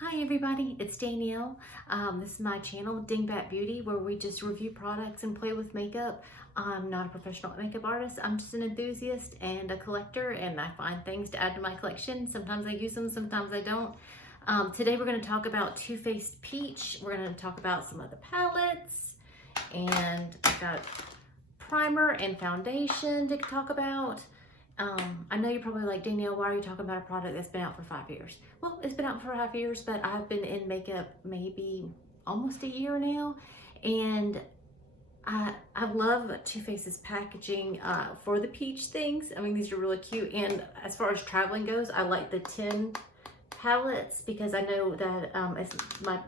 Hi everybody, it's Danielle. This is my channel, Dingbatbeauty, where we just review products and play with makeup. I'm not a professional makeup artist. I'm just an enthusiast and a collector, and I find things to add to my collection. Sometimes I use them, sometimes I don't. Today we're going to talk about Too Faced Peach. We're going to talk about some of the palettes, and I've got primer and foundation to talk about. I know you're probably like, Danielle, why are you talking about a product that's been out for 5 years? Well, it's been out for 5 years, but I've been in makeup maybe almost a year now. And I love Too Faced's packaging for the peach things. I mean, these are really cute. And as far as traveling goes, I like the Tint palettes because I know that my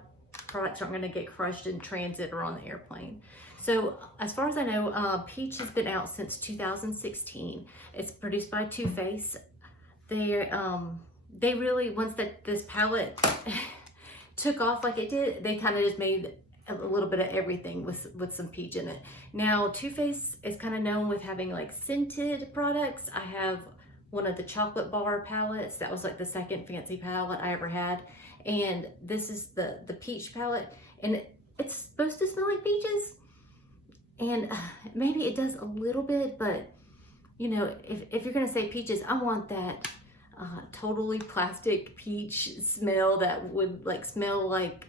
products aren't going to get crushed in transit or on the airplane. So as far as I know, Peach has been out since 2016. It's produced by Too Faced. They really, once this palette took off like it did, they kind of just made a little bit of everything with some peach in it. Now, Too Faced is kind of known with having like scented products. I have one of the chocolate bar palettes. That was like the second fancy palette I ever had. And this is the peach palette. And it's supposed to smell like peaches. And maybe it does a little bit, but you know, if you're gonna say peaches, I want that totally plastic peach smell that would like smell like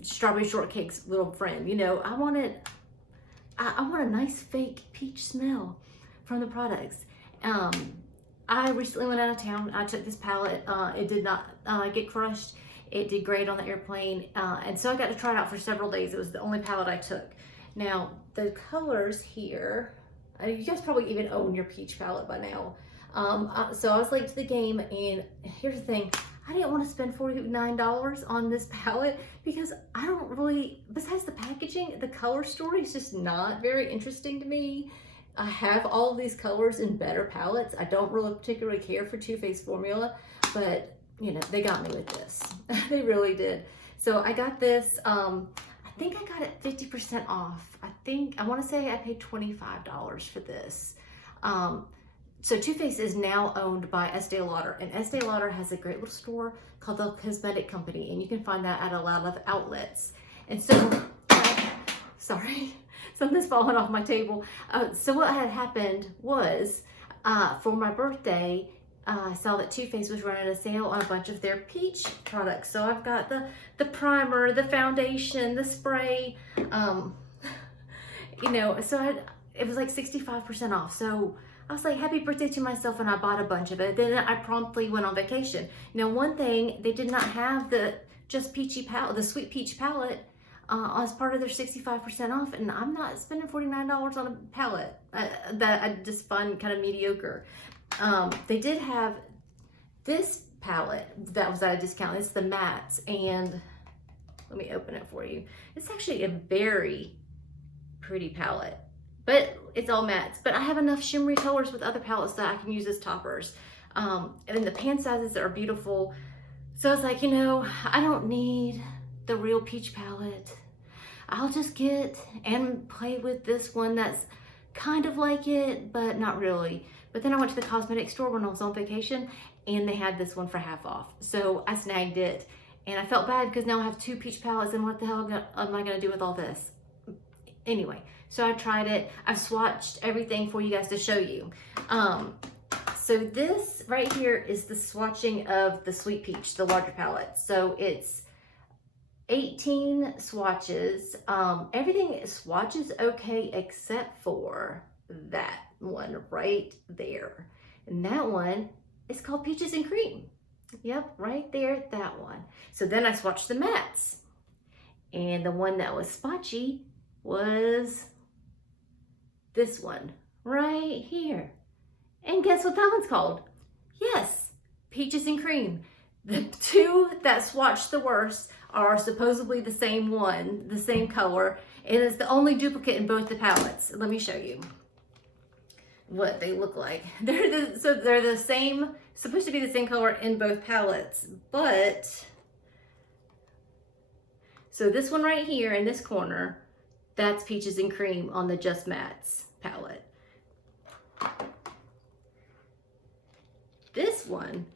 strawberry shortcake's little friend. You know, I want a nice fake peach smell from the products. I recently went out of town. I took this palette. It did not get crushed. It did great on the airplane. And so I got to try it out for several days. It was the only palette I took. Now, the colors here, you guys probably even own your peach palette by now. So I was late to the game, and here's the thing. I didn't want to spend $49 on this palette because I don't really, besides the packaging, the color story is just not very interesting to me. I have all of these colors in better palettes. I don't really particularly care for Too Faced formula, but you know, they got me with this. They really did. So I got this, I think I got it 50% off. I want to say I paid $25 for this. So Too Faced is now owned by Estee Lauder, and Estee Lauder has a great little store called The Cosmetic Company, and you can find that at a lot of outlets. And so, sorry, something's falling off my table. So what had happened was, for my birthday, I saw that Too Faced was running a sale on a bunch of their peach products. So I've got the primer, the foundation, the spray, you know, so it was like 65% off. So I was like, happy birthday to myself, and I bought a bunch of it. Then I promptly went on vacation. Now, one thing, they did not have the Just Peachy palette, the Sweet Peach palette, as part of their 65% off, and I'm not spending $49 on a palette that I just find kind of mediocre. They did have this palette that was at a discount. It's the mattes, and let me open it for you. It's actually a very pretty palette, but it's all mattes. But I have enough shimmery colors with other palettes that I can use as toppers. And then the pan sizes are beautiful. So I was like, you know, I don't need the real peach palette. I'll just get and play with this one that's kind of like it, but not really. But then I went to the cosmetic store when I was on vacation, and they had this one for half off. So I snagged it, and I felt bad because now I have two peach palettes, and what the hell am I gonna do with all this? Anyway, so I tried it. I've swatched everything for you guys to show you. So this right here is the swatching of the Sweet Peach, the larger palette. So it's 18 swatches. Everything swatches okay except for that one right there. And that one is called Peaches and Cream. Yep, right there, that one. So then I swatched the mattes. And the one that was spotchy was this one right here. And guess what that one's called? Yes, Peaches and Cream. The two that swatched the worst are supposedly the same one, the same color. It is the only duplicate in both the palettes. Let me show you what they look like. They're the same, supposed to be the same color in both palettes, but so this one right here in this corner, that's Peaches and Cream on the Just Mattes palette. This one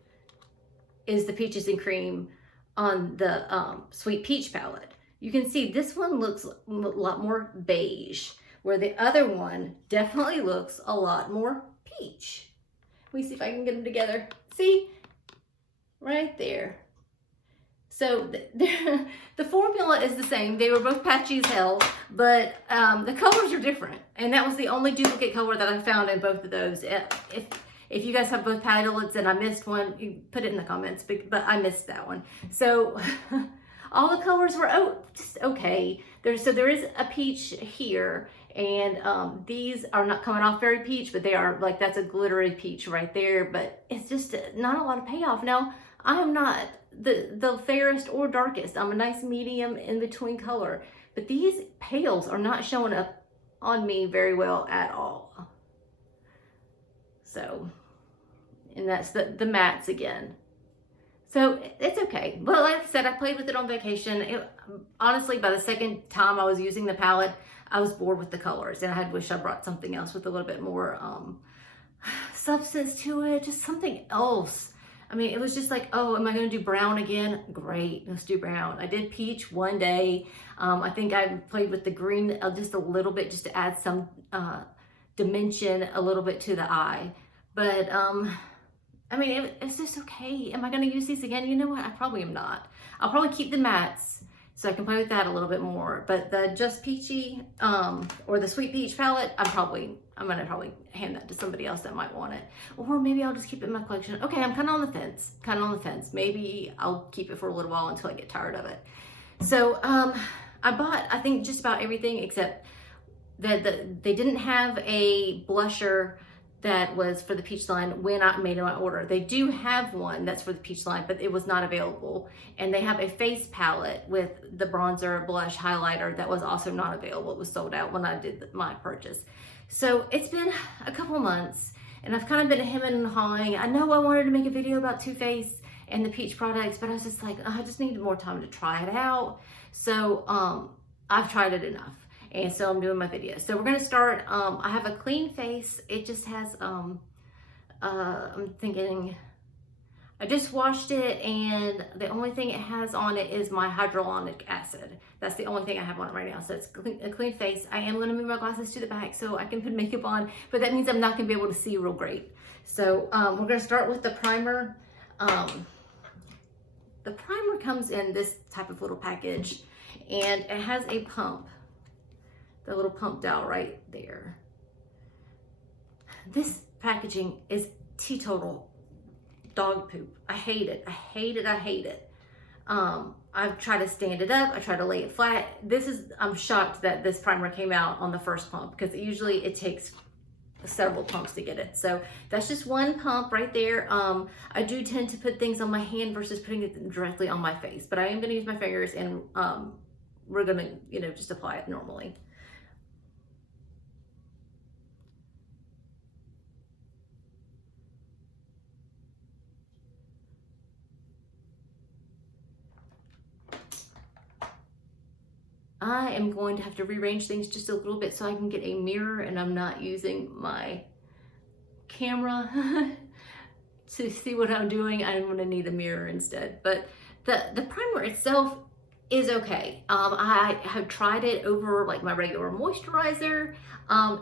is the Peaches and Cream on the Sweet Peach palette. You can see this one looks a lot more beige, where the other one definitely looks a lot more peach. Let me see if I can get them together. See? Right there. So the formula is the same. They were both patchy as hell, but the colors are different. And that was the only duplicate color that I found in both of those. If you guys have both palettes and I missed one, you put it in the comments, but I missed that one. So all the colors were just okay. There is a peach here, and these are not coming off very peach, but they are like, that's a glittery peach right there, but it's just not a lot of payoff. Now, I'm not the fairest or darkest. I'm a nice medium in between color, but these pales are not showing up on me very well at all. So, and that's the mattes again. So it's okay. But like I said, I played with it on vacation. Honestly, by the second time I was using the palette, I was bored with the colors, and I had wished I brought something else with a little bit more substance to it, just something else. I mean, it was just like, oh, am I going to do brown again? Great, let's do brown. I did peach one day. I think I played with the green just a little bit, just to add some dimension a little bit to the eye. But I mean, it's just okay. Am I going to use these again? You know what? I probably am not. I'll probably keep the mattes so I can play with that a little bit more. But the Just Peachy or the Sweet Peach palette, I'm going to probably hand that to somebody else that might want it. Or maybe I'll just keep it in my collection. Okay, I'm kind of on the fence. Maybe I'll keep it for a little while until I get tired of it. So I bought, I think, just about everything except that they didn't have a blusher that was for the peach line when I made my order. They do have one that's for the peach line, but it was not available. And they have a face palette with the bronzer, blush, highlighter that was also not available. It was sold out when I did my purchase. So it's been a couple months, and I've kind of been hemming and hawing. I know I wanted to make a video about Too Faced and the peach products, but I was just like, oh, I just needed more time to try it out. So I've tried it enough. And so I'm doing my video. So we're gonna start, I have a clean face. It just has, I'm thinking, I just washed it, and the only thing it has on it is my hyaluronic acid. That's the only thing I have on it right now. So it's a clean face. I am gonna move my glasses to the back so I can put makeup on, but that means I'm not gonna be able to see real great. So we're gonna start with the primer. The primer comes in this type of little package, and it has a pump. The little pump dowel right there. This packaging is teetotal dog poop. I hate it. I hate it. I hate it. I've tried to stand it up. I tried to lay it flat. I'm shocked that this primer came out on the first pump, because usually it takes several pumps to get it. So that's just one pump right there. I do tend to put things on my hand versus putting it directly on my face, but I am going to use my fingers, and we're going to, just apply it normally. I am going to have to rearrange things just a little bit so I can get a mirror, and I'm not using my camera to see what I'm doing. I'm going to need a mirror instead. But the primer itself is okay. I have tried it over like my regular moisturizer.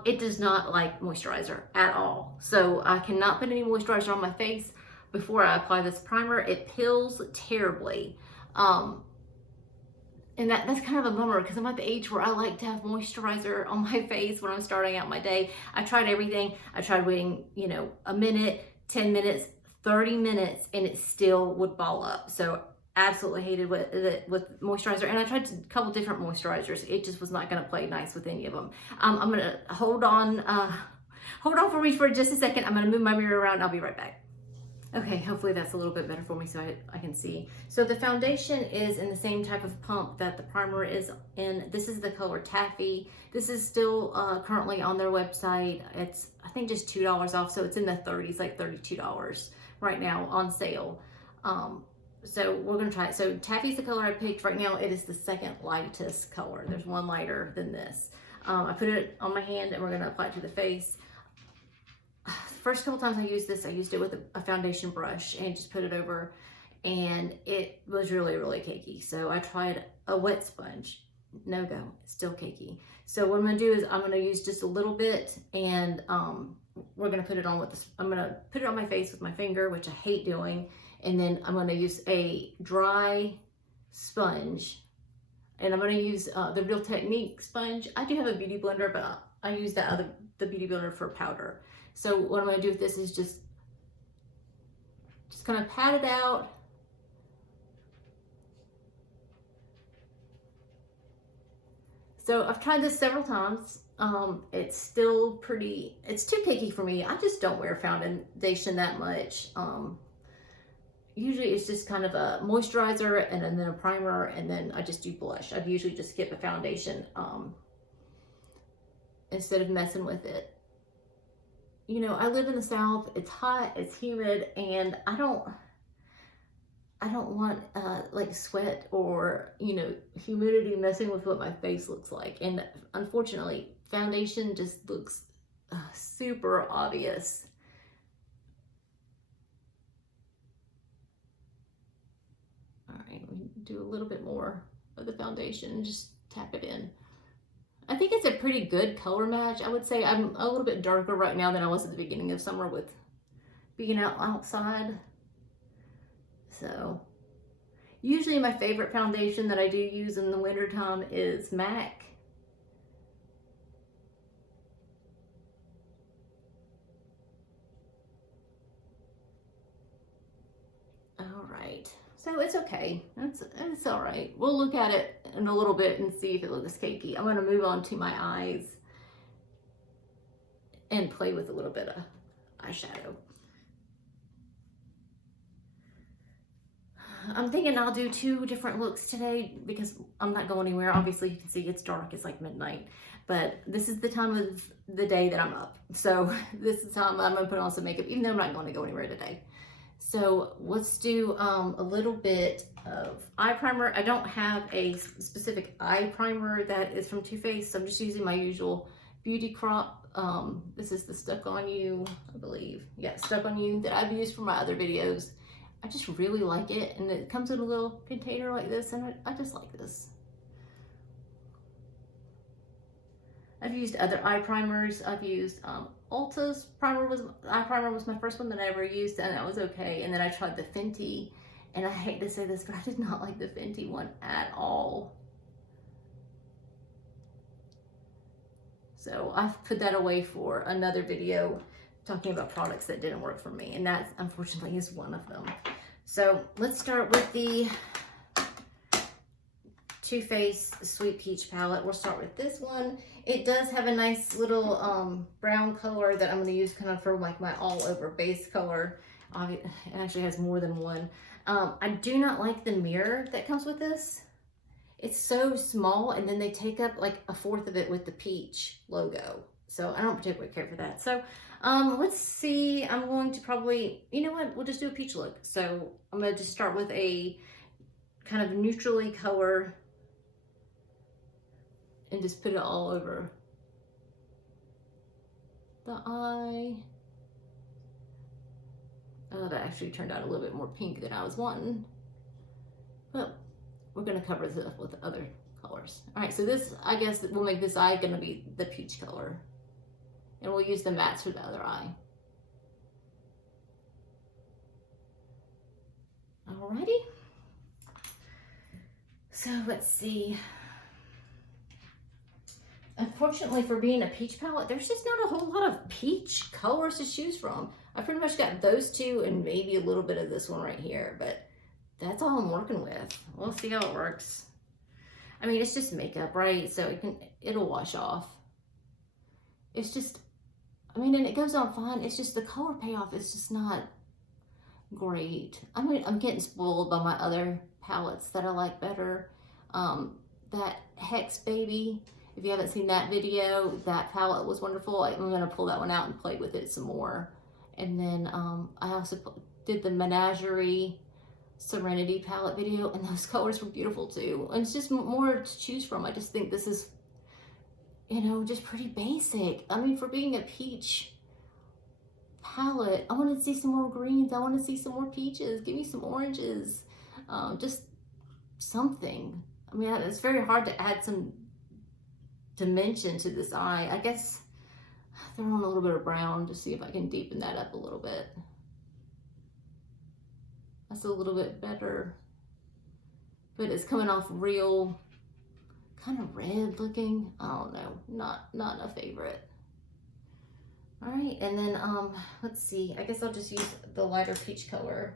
It does not like moisturizer at all. So I cannot put any moisturizer on my face before I apply this primer. It peels terribly. And that's kind of a bummer, because I'm at the age where I like to have moisturizer on my face when I'm starting out my day. I tried everything. I tried waiting, a minute, 10 minutes, 30 minutes, and it still would ball up. So absolutely hated with moisturizer. And I tried a couple different moisturizers. It just was not going to play nice with any of them. I'm going to hold on for me for just a second. I'm going to move my mirror around. I'll be right back. Okay, hopefully that's a little bit better for me so I can see. So the foundation is in the same type of pump that the primer is in. This is the color Taffy. This is still currently on their website. It's, I think, just $2 off. So it's in the 30s, like $32 right now on sale. So we're gonna try it. So Taffy's the color I picked. Right now it is the second lightest color. There's one lighter than this. I put it on my hand, and we're gonna apply it to the face. First couple times I used this, I used it with a foundation brush and just put it over. and it was really, really cakey. So I tried a wet sponge. No go, it's still cakey. So what I'm gonna do is I'm gonna use just a little bit, and we're gonna put it on with this. I'm gonna put it on my face with my finger, which I hate doing, and then I'm gonna use a dry sponge, and I'm gonna use the Real Technique sponge. I do have a beauty blender, but I use the beauty blender for powder. So what I'm gonna do with this is just kind of pat it out. So I've tried this several times. It's still it's too cakey for me. I just don't wear foundation that much. Usually it's just kind of a moisturizer and then a primer, and then I just do blush. I'd usually just skip a foundation instead of messing with it. You know, I live in the South. It's hot, it's humid, and I don't want like sweat or, you know, humidity messing with what my face looks like. And unfortunately, foundation just looks super obvious. All right, we do a little bit more of the foundation and just tap it in. I think it's a pretty good color match. I would say I'm a little bit darker right now than I was at the beginning of summer with being outside. So usually my favorite foundation that I do use in the winter time is MAC. All right, so it's okay. It's all right. We'll look at it in a little bit and see if it looks cakey. I'm gonna move on to my eyes and play with a little bit of eyeshadow. I'm thinking I'll do 2 different looks today because I'm not going anywhere. Obviously, you can see it's dark. It's like midnight. But this is the time of the day that I'm up. So this is the time I'm going to put on some makeup, even though I'm not going to go anywhere today. So let's do a little bit of eye primer. I don't have a specific eye primer that is from Too Faced. So I'm just using my usual Beauty Crop. This is the Stuck On You, I believe. Yeah, Stuck On You that I've used for my other videos. I just really like it, and it comes in a little container like this, and I just like this. I've used other eye primers. I've used Ulta's eye primer was my first one that I ever used, and that was okay. And then I tried the Fenty, and I hate to say this, but I did not like the Fenty one at all. So I've put that away for another video talking about products that didn't work for me, and that unfortunately is one of them. So let's start with the Too Faced Sweet Peach palette. We'll start with this one. It does have a nice little brown color that I'm going to use kind of for like my all over base color. It actually has more than one. I do not like the mirror that comes with this. It's so small, and then they take up like 1/4 of it with the peach logo. So I don't particularly care for that. So let's see, I'm going to probably, you know what, we'll just do a peach look. So I'm going to just start with a kind of neutrally color and just put it all over the eye. Oh, that actually turned out a little bit more pink than I was wanting. But we're going to cover this up with other colors. All right, so this, I guess we'll make this eye going to be the peach color. And we'll use the mattes for the other eye. Alrighty. So let's see. Unfortunately, for being a peach palette, there's just not a whole lot of peach colors to choose from. I pretty much got those 2 and maybe a little bit of this one right here, but that's all I'm working with. We'll see how it works. I mean, it's just makeup, right? So it'll wash off. It's just, I mean, and it goes on fine. It's just the color payoff is just not great. I mean, I'm getting spoiled by my other palettes that I like better. That Hex Baby, if you haven't seen that video, that palette was wonderful. I'm going to pull that one out and play with it some more. And then I also did the Menagerie Serenity palette video, and those colors were beautiful too. And it's just more to choose from. I just think this is, you know, just pretty basic. I mean, for being a peach palette. I want to see some more greens. I want to see some more peaches. Give me some oranges. Just something. I mean, it's very hard to add some dimension to this eye. I guess throw on a little bit of brown to see if I can deepen that up a little bit. That's a little bit better, but it's coming off real kind of red looking. I don't know, not a favorite. All right, and then let's see, I guess I'll just use the lighter peach color.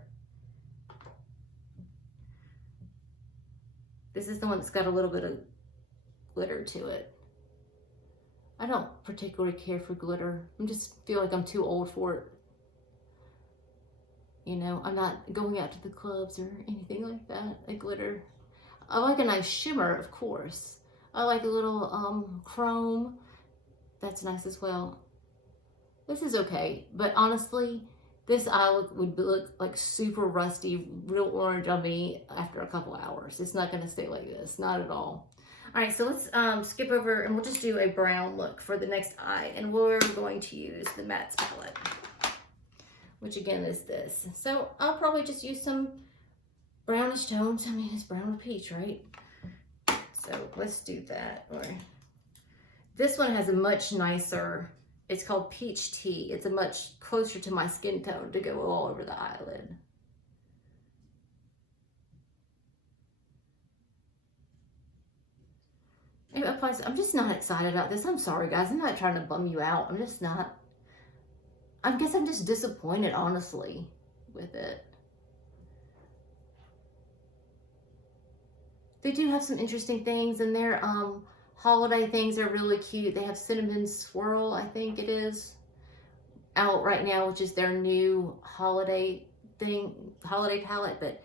This is the one that's got a little bit of glitter to it. I don't particularly care for glitter. I just feel like I'm too old for it. You know, I'm not going out to the clubs or anything like that, like glitter. I like a nice shimmer, of course. I like a little chrome. That's nice as well. This is okay, but honestly, this eye would look like super rusty, real orange on me after a couple hours. It's not gonna stay like this, not at all. All right, so let's skip over and we'll just do a brown look for the next eye, and we're going to use the Mattes palette, which again is this. So I'll probably just use some brownish tones. I mean, it's brown with peach, right? So let's do that. Or this one has a much nicer, it's called Peach Tea. It's a much closer to my skin tone to go all over the eyelid. It applies. I'm just not excited about this. I'm sorry, guys. I'm not trying to bum you out. I'm just not. I guess I'm just disappointed, honestly, with it. They do have some interesting things, and their holiday things are really cute. They have Cinnamon Swirl, I think it is, out right now, which is their new holiday palette, but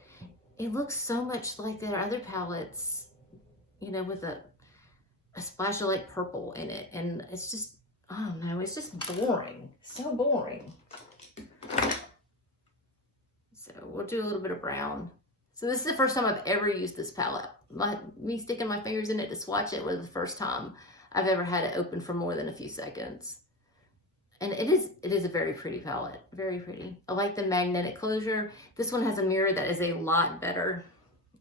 it looks so much like their other palettes, you know, with a splash of like purple in it, and it's just, I don't know, it's just boring, so boring. So we'll do a little bit of brown. So this is the first time I've ever used this palette. Me sticking my fingers in it to swatch it was the first time I've ever had it open for more than a few seconds. And it is a very pretty palette, very pretty. I like the magnetic closure. This one has a mirror that is a lot better.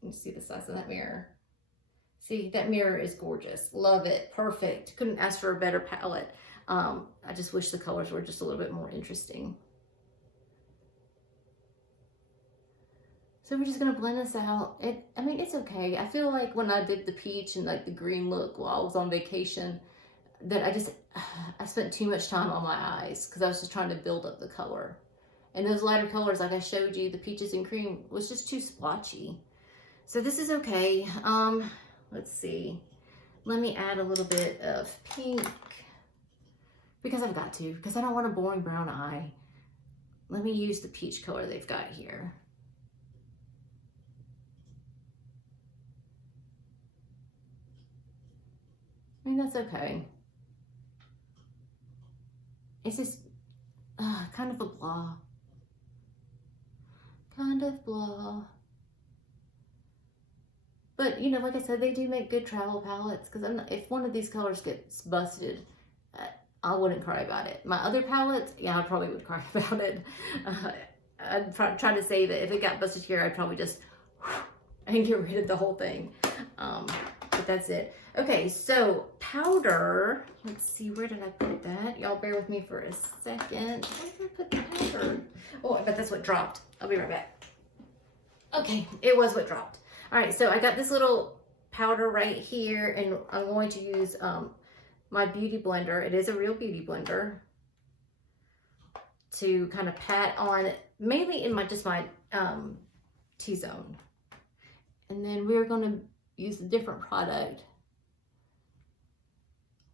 You see the size of that mirror. See, that mirror is gorgeous. Love it, perfect. Couldn't ask for a better palette. I just wish the colors were just a little bit more interesting. So we're just gonna blend this out. I mean, it's okay. I feel like when I did the peach and like the green look while I was on vacation, that I spent too much time on my eyes because I was just trying to build up the color. And those lighter colors, like I showed you, the peaches and cream, was just too splotchy. So this is okay. Let's see. Let me add a little bit of pink because I've got to, because I don't want a boring brown eye. Let me use the peach color they've got here. I mean, that's okay. It's just kind of a blah. Kind of blah. But, you know, like I said, they do make good travel palettes, because if one of these colors gets busted, I wouldn't cry about it. My other palettes, yeah, I probably would cry about it. I'd try to say that if it got busted here, I'd probably just and get rid of the whole thing. But that's it. Okay, so powder. Let's see, where did I put that? Y'all bear with me for a second. Where did I put the powder? Oh, I bet that's what dropped. I'll be right back. Okay, it was what dropped. All right, so I got this little powder right here, and I'm going to use my beauty blender. It is a real beauty blender to kind of pat on, mainly in my T-zone. And then we're going to use a different product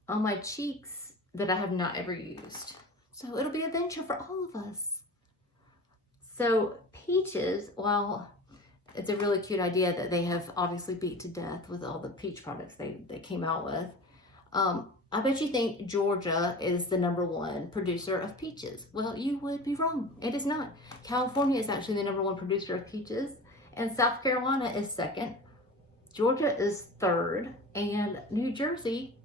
on my cheeks that I have not ever used. So it'll be a venture for all of us. So peaches, well, it's a really cute idea that they have obviously beat to death with all the peach products they came out with. I bet you think Georgia is the #1 producer of peaches. Well, you would be wrong. It is not. California is actually the #1 producer of peaches, and South Carolina is 2nd. Georgia is 3rd, and New Jersey,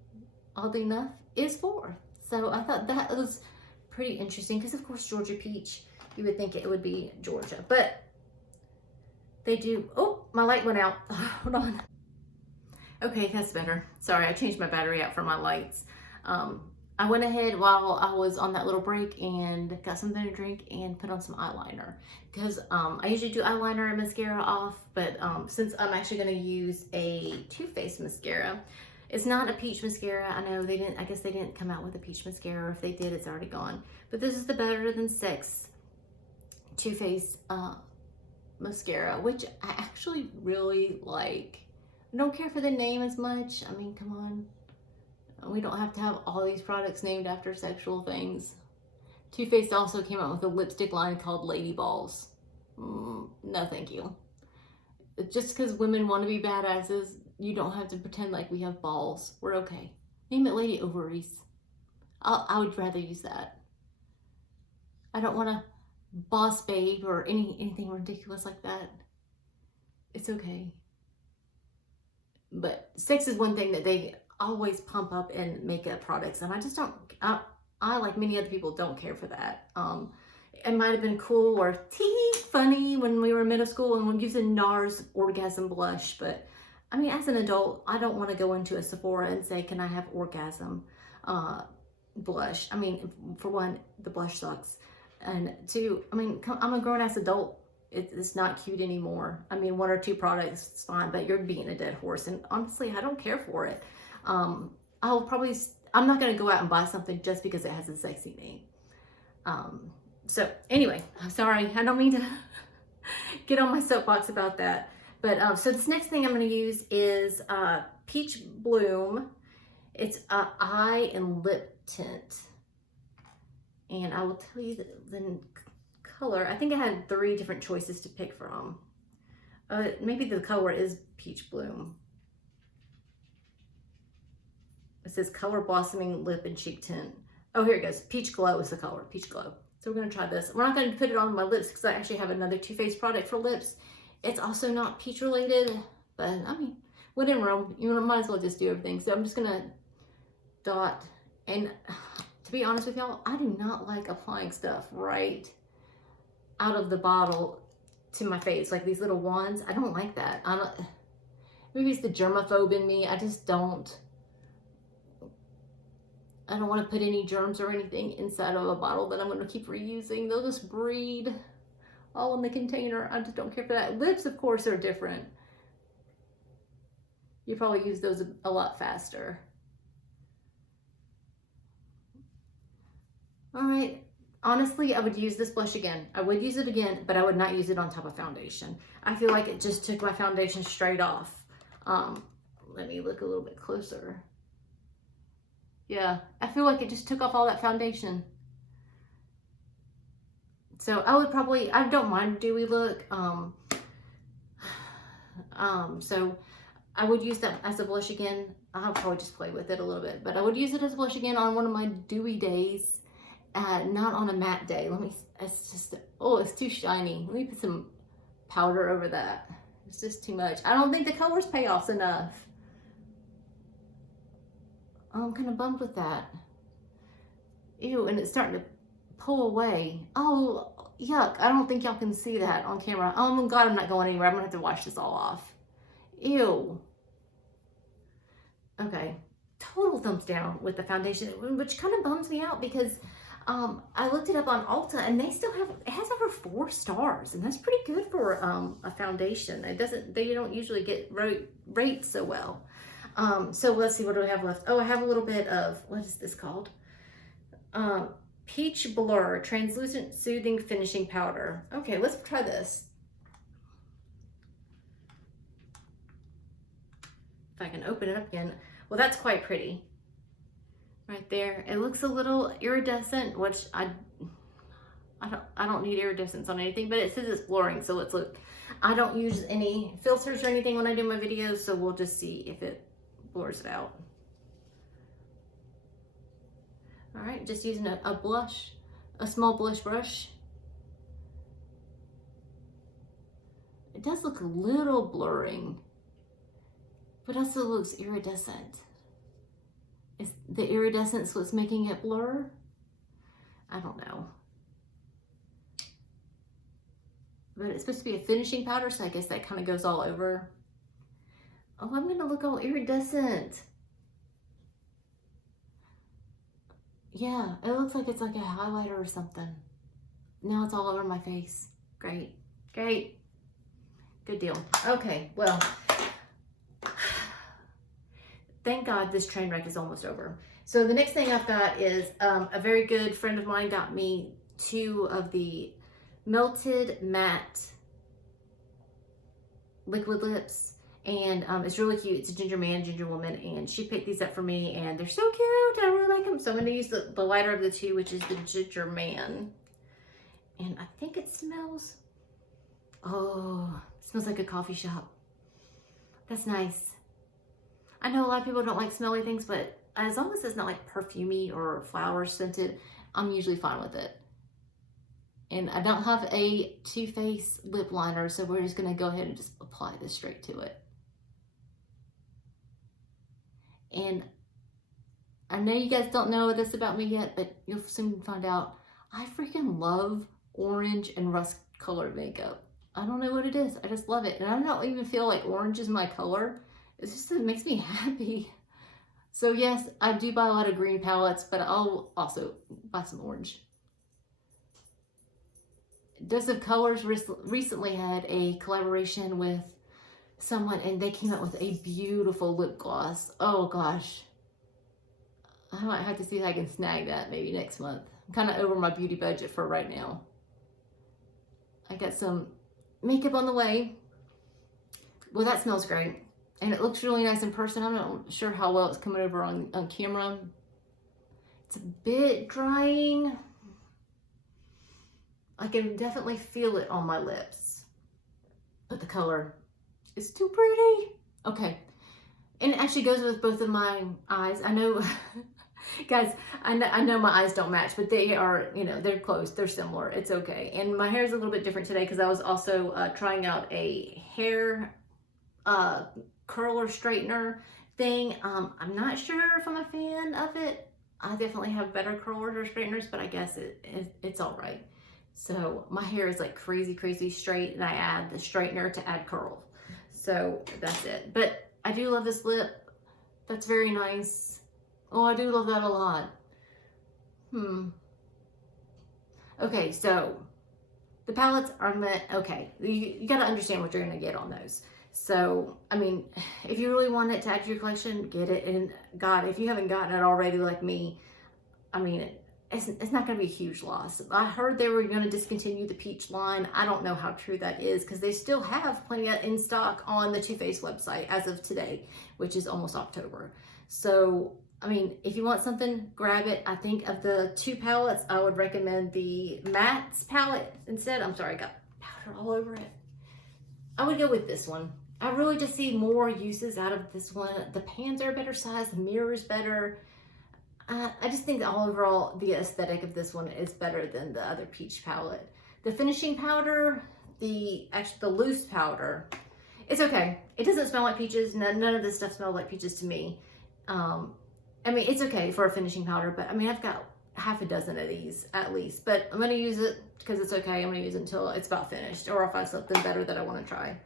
oddly enough, is 4th. So I thought that was pretty interesting because, of course, Georgia peach, you would think it would be Georgia, but they do. Oh, my light went out. Hold on. Okay, that's better. Sorry, I changed my battery out for my lights. I went ahead while I was on that little break and got something to drink and put on some eyeliner because I usually do eyeliner and mascara off, but since I'm actually going to use a Too Faced mascara, it's not a peach mascara. I know they didn't, I guess they didn't come out with a peach mascara, or if they did, it's already gone. But this is the Better Than Sex Too Faced mascara, which I actually really like. I don't care for the name as much. I mean, come on. We don't have to have all these products named after sexual things. Too Faced also came out with a lipstick line called Lady Balls. No, thank you. Just because women want to be badasses, you don't have to pretend like we have balls. We're okay. Name it Lady Ovaries. I would rather use that. I don't want to boss babe or anything ridiculous like that. It's okay. But sex is one thing that they always pump up in makeup products, and I just don't, I like many other people don't care for that. It might have been cool or funny when we were in middle school and we're using Nars Orgasm blush, but I mean, as an adult, I don't want to go into a Sephora and say, can I have Orgasm blush? I mean, for one, the blush sucks, and two, I mean, I'm a grown-ass adult. It's not cute anymore. I mean, one or two products, it's fine, but you're beating a dead horse, and honestly, I don't care for it. I'm not going to go out and buy something just because it has a sexy name. So anyway, I'm sorry. I don't mean to get on my soapbox about that. But so this next thing I'm going to use is Peach Bloom. It's eye and lip tint. And I will tell you the color. I think I had 3 different choices to pick from. Maybe the color is Peach Bloom. It says Color Blossoming Lip and Cheek Tint. Oh, here it goes. Peach Glow is the color. Peach Glow. So we're going to try this. We're not going to put it on my lips because I actually have another Too Faced product for lips. It's also not peach related, but I mean, when in Rome, you might as well just do everything. So I'm just going to dot. And to be honest with y'all, I do not like applying stuff right out of the bottle to my face. Like these little wands. I don't like that. Maybe it's the germaphobe in me. I just don't. I don't want to put any germs or anything inside of a bottle that I'm going to keep reusing. They'll just breed all in the container. I just don't care for that. Lips, of course, are different. You probably use those a lot faster. All right. Honestly, I would use this blush again. I would use it again, but I would not use it on top of foundation. I feel like it just took my foundation straight off. Let me look a little bit closer. Yeah, I feel like it just took off all that foundation. So I would probably, I don't mind a dewy look. So I would use that as a blush again. I'll probably just play with it a little bit, but I would use it as a blush again on one of my dewy days, not on a matte day. It's just, oh, it's too shiny. Let me put some powder over that. It's just too much. I don't think the colors pay off enough. I'm kind of bummed with that. Ew, and it's starting to pull away. Oh, yuck. I don't think y'all can see that on camera. Oh my God, I'm not going anywhere. I'm gonna have to wash this all off. Ew. Okay, total thumbs down with the foundation, which kind of bums me out because I looked it up on Ulta and they still have, it has over 4 stars, and that's pretty good for a foundation. They don't usually get rated so well. So let's see, what do I have left? Oh, I have a little bit of, what is this called? Peach Blur Translucent Soothing Finishing Powder. Okay, let's try this. If I can open it up again. Well, that's quite pretty. Right there. It looks a little iridescent, which I don't need iridescence on anything, but it says it's blurring, so let's look. I don't use any filters or anything when I do my videos, so we'll just see if it blurs it out. All right, just using a blush, a small blush brush. It does look a little blurring, but also looks iridescent. Is the iridescence what's making it blur? I don't know. But it's supposed to be a finishing powder, so I guess that kind of goes all over. Oh, I'm gonna look all iridescent. Yeah, it looks like it's like a highlighter or something. Now it's all over my face. Great, great. Good deal. Okay, well, thank God this train wreck is almost over. So the next thing I've got is a very good friend of mine got me 2 of the Melted Matte liquid lips, and it's really cute. It's a ginger man, ginger woman, and she picked these up for me, and they're so cute. I really like them. So I'm going to use the lighter of the 2, which is the ginger man, and I think it smells, oh, it smells like a coffee shop. That's nice. I know a lot of people don't like smelly things, but as long as it's not like perfumey or flower scented, I'm usually fine with it. And I don't have a Too Faced lip liner, so we're just gonna go ahead and just apply this straight to it. And I know you guys don't know this about me yet, but you'll soon find out. I freaking love orange and rust colored makeup. I don't know what it is. I just love it. And I don't even feel like orange is my color. It's just, it makes me happy. So yes, I do buy a lot of green palettes, but I'll also buy some orange. Dose of Colors recently had a collaboration with someone, and they came out with a beautiful lip gloss. Oh gosh. I might have to see if I can snag that maybe next month. I'm kind of over my beauty budget for right now. I got some makeup on the way. Well, that smells great. And it looks really nice in person. I'm not sure how well it's coming over on camera. It's a bit drying. I can definitely feel it on my lips. But the color is too pretty. Okay. And it actually goes with both of my eyes. I know, guys, I know my eyes don't match, but they are, you know, they're close. They're similar. It's okay. And my hair is a little bit different today because I was also trying out a hair curler straightener thing. I'm not sure if I'm a fan of it. I definitely have better curlers or straighteners, but I guess it's all right. So my hair is like crazy, crazy straight, and I add the straightener to add curl. So that's it. But I do love this lip. That's very nice. Oh, I do love that a lot. Okay, so the palettes are meant, okay, you got to understand what you're going to get on those. So, I mean, if you really want it to add to your collection, get it. And God, if you haven't gotten it already like me, I mean, it's not going to be a huge loss. I heard they were going to discontinue the peach line. I don't know how true that is because they still have plenty of in stock on the Too Faced website as of today, which is almost October. So, I mean, if you want something, grab it. I think of the 2 palettes, I would recommend the Mattes palette instead. I'm sorry, I got powder all over it. I would go with this one. I really just see more uses out of this one. The pans are a better size, the mirror is better. I just think that overall, the aesthetic of this one is better than the other peach palette. The finishing powder, the loose powder, it's okay. It doesn't smell like peaches. None of this stuff smells like peaches to me. I mean, it's okay for a finishing powder, but I mean, I've got half a dozen of these at least, but I'm going to use it because it's okay. I'm going to use it until it's about finished, or if I have something better that I want to try.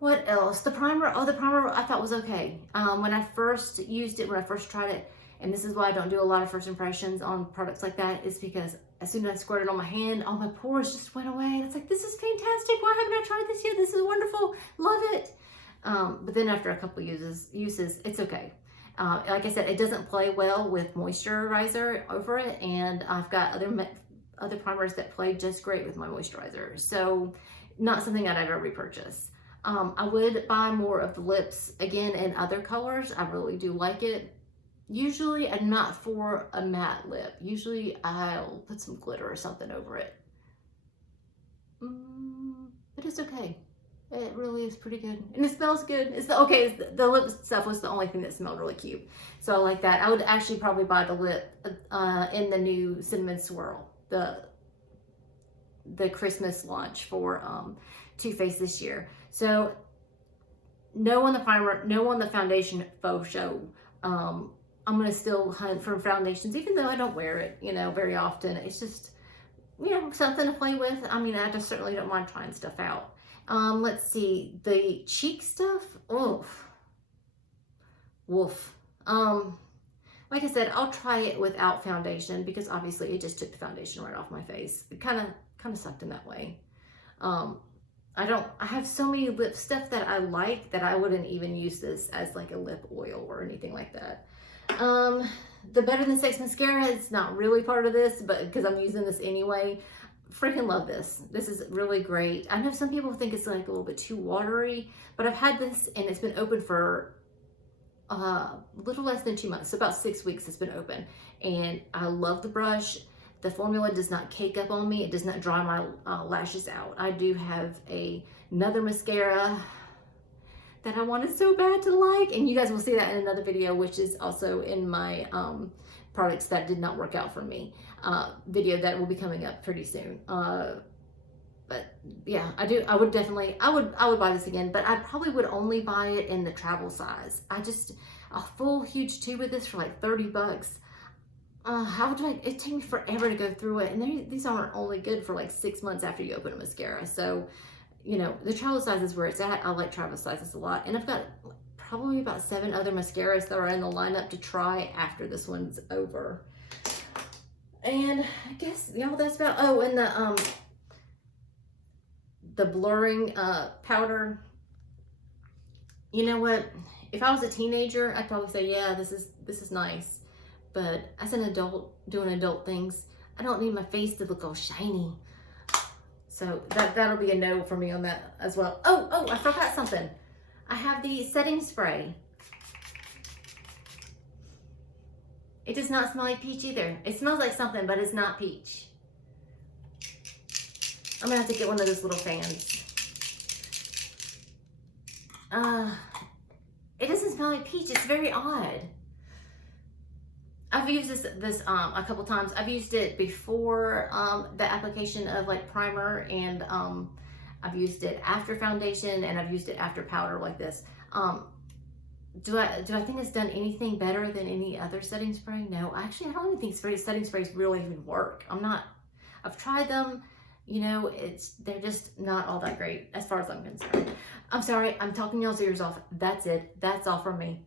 What else? The primer. Oh, the primer I thought was okay. When I first used it, when I first tried it, and this is why I don't do a lot of first impressions on products like that, is because as soon as I squirted on my hand, all my pores just went away. And it's like, this is fantastic. Why haven't I tried this yet? This is wonderful. Love it. But then after a couple uses, it's okay. Like I said, it doesn't play well with moisturizer over it, and I've got other primers that play just great with my moisturizer. So not something that I'd ever repurchase. I would buy more of the lips again in other colors. I really do like it. Usually I'm not for a matte lip. Usually I'll put some glitter or something over it. But it's okay. It really is pretty good. And it smells good. The lip stuff was the only thing that smelled really cute. So I like that. I would actually probably buy the lip in the new Cinnamon Swirl. The Christmas launch for Too Faced this year. So no on the primer, no on the foundation faux show. I'm going to still hunt for foundations, even though I don't wear it, you know, very often. It's just, you know, something to play with. I mean, I just certainly don't mind trying stuff out. Let's see, the cheek stuff. Oh, woof. Like I said, I'll try it without foundation because obviously it just took the foundation right off my face. It kind of sucked in that way. I have so many lip stuff that I like that I wouldn't even use this as like a lip oil or anything like that. The Better Than Sex Mascara is not really part of this, but because I'm using this anyway. Freaking love this. This is really great. I know some people think it's like a little bit too watery, but I've had this and it's been open for a little less than 2 months. So about 6 weeks it's been open. And I love the brush. The formula does not cake up on me. It does not dry my lashes out. I do have another mascara that I wanted so bad to like. And you guys will see that in another video, which is also in my products that did not work out for me video that will be coming up pretty soon. But yeah, I would definitely buy this again, but I probably would only buy it in the travel size. A full huge tube of this for like 30 bucks. It take me forever to go through it. And these aren't only good for like 6 months after you open a mascara. So, you know, the travel size is where it's at. I like travel sizes a lot. And I've got probably about 7 other mascaras that are in the lineup to try after this one's over. And I guess, you know, that's about, oh, and the blurring powder. You know what? If I was a teenager, I'd probably say, yeah, this is nice. But as an adult doing adult things, I don't need my face to look all shiny. So that'll be a no for me on that as well. Oh, I forgot something. I have the setting spray. It does not smell like peach either. It smells like something, but it's not peach. I'm gonna have to get one of those little fans. It doesn't smell like peach. It's very odd. I've used this a couple times. I've used it before the application of like primer, and I've used it after foundation, and I've used it after powder like this. Do I think it's done anything better than any other setting spray? No, actually, I don't even think setting sprays really even work. I've tried them, you know, they're just not all that great as far as I'm concerned. I'm sorry, I'm talking y'all's ears off. That's it. That's all from me.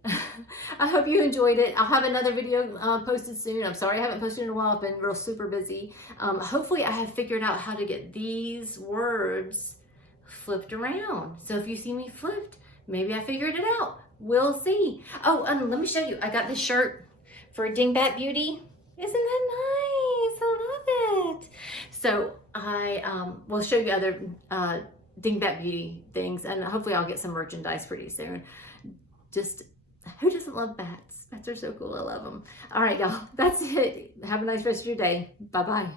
I hope you enjoyed it. I'll have another video posted soon. I'm sorry I haven't posted in a while. I've been real super busy. Hopefully I have figured out how to get these words flipped around. So if you see me flipped, maybe I figured it out. We'll see. Oh, let me show you. I got this shirt for Dingbatbeauty. Isn't that nice? I love it. So I will show you other Dingbatbeauty things, and hopefully I'll get some merchandise pretty soon. Just, who doesn't love bats? Bats are so cool. I love them. All right, y'all. That's it. Have a nice rest of your day. Bye-bye.